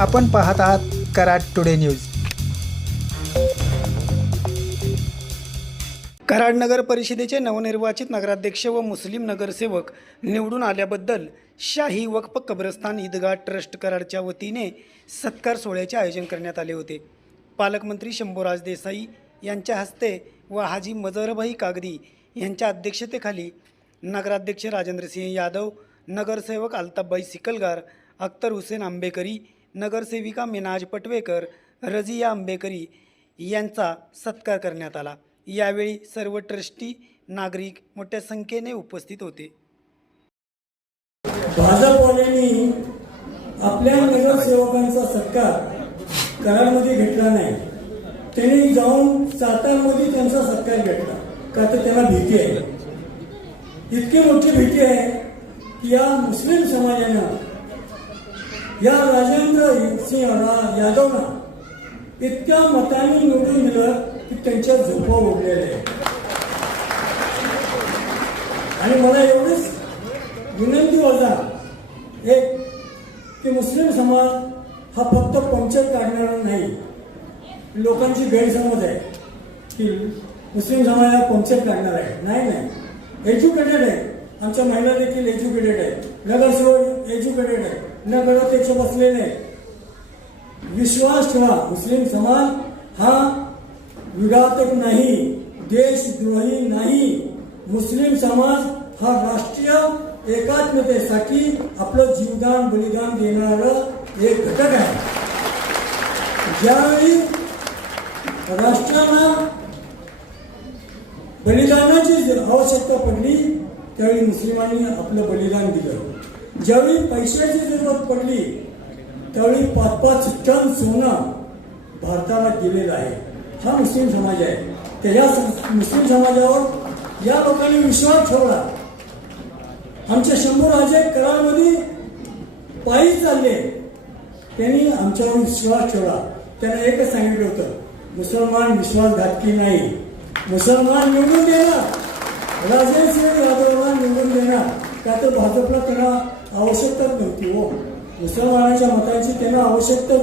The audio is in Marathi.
आपण पाहत आहात कराड टुडे न्यूज। कराड नगर परिषदेचे नवनिर्वाचित नगराध्यक्ष व मुस्लिम नगरसेवक निवडून आल्याबद्दल शाही वक्फ कब्रस्तान ईदगाह ट्रस्ट कराडच्या वतीने सत्कार सोहळ्याचे आयोजन करण्यात आले होते। पालकमंत्री शंभूराज देसाई यांच्या हस्ते व हाजी मजहरभाई कागदी यांच्या अध्यक्षतेखाली नगराध्यक्ष राजेंद्रसिंह यादव, नगरसेवक अल्ताफबाई सिकलगार, अख्तर हुसेन आंबेकरी, नगरसेविका मिनाज पटवेकर, रजिया आंबेकरी यांचा सत्कार करण्यात आला। यावेळी सर्व ट्रस्टी नागरिक मोठ्या संख्येने उपस्थित होते। भाजपवाल्यांनी आपल्या नगरसेवकांचा सत्कार कराडमध्ये घेतला नाही, त्यांनी जाऊन सातारमध्ये त्यांचा सत्कार घेतला का तर त्यांना भीती आहे। इतकी मोठी भीती आहे की या मुस्लिम समाजानं या राजेंद्र सिंह यादवना इतक्या मतांनी निवडून दिलं की त्यांच्या झोपा उडलेल्या आहेत। आणि मला एवढीच विनंती होता एक की मुस्लिम समाज हा फक्त पंचायत काढणारा नाही। लोकांची गैरसमज आहे की मुस्लिम समाज हा पंचायत काढणार आहे। नाही, एज्युकेटेड आहे, आमच्या महिला देखील एज्युकेटेड आहे, नगरसेवक एज्युकेटेड आहे, नगराध्यक्ष बसलेले आहे। विश्वास ठेवा, मुस्लिम समाज हा विघातक नाही, देशद्रोही नाही। मुस्लिम समाज हा राष्ट्रीय एकात्मतेसाठी आपलं जीवदान बलिदान देणारं एक घटक आहे। ज्यावेळी राष्ट्राला बलिदानाची आवश्यकता पडली त्यावेळी मुस्लिमांनी आपलं बलिदान दिलं। ज्यावेळी पैशाची जरूरत पडली त्यावेळी 5-5 टन सोनं भारताला दिलेलं आहे। हा मुस्लिम समाज आहे। त्याच्या मुस्लिम समाजावर या लोकांनी विश्वास ठेवला। आमचे शंभूराजे कराडमध्ये पायी चालले, त्यांनी आमच्यावर विश्वास ठेवला। त्यांना एकच सांगितलं होतं, मुसलमान विश्वासघातकी नाही, मुसलमान निवडून देणार, राजेंद्रसिंह यादवला निवडून देणार का तर भाजपला त्यांना आवश्यकताच नव्हती। हो, मुसलमानाच्या मतांची त्यांना आवश्यकता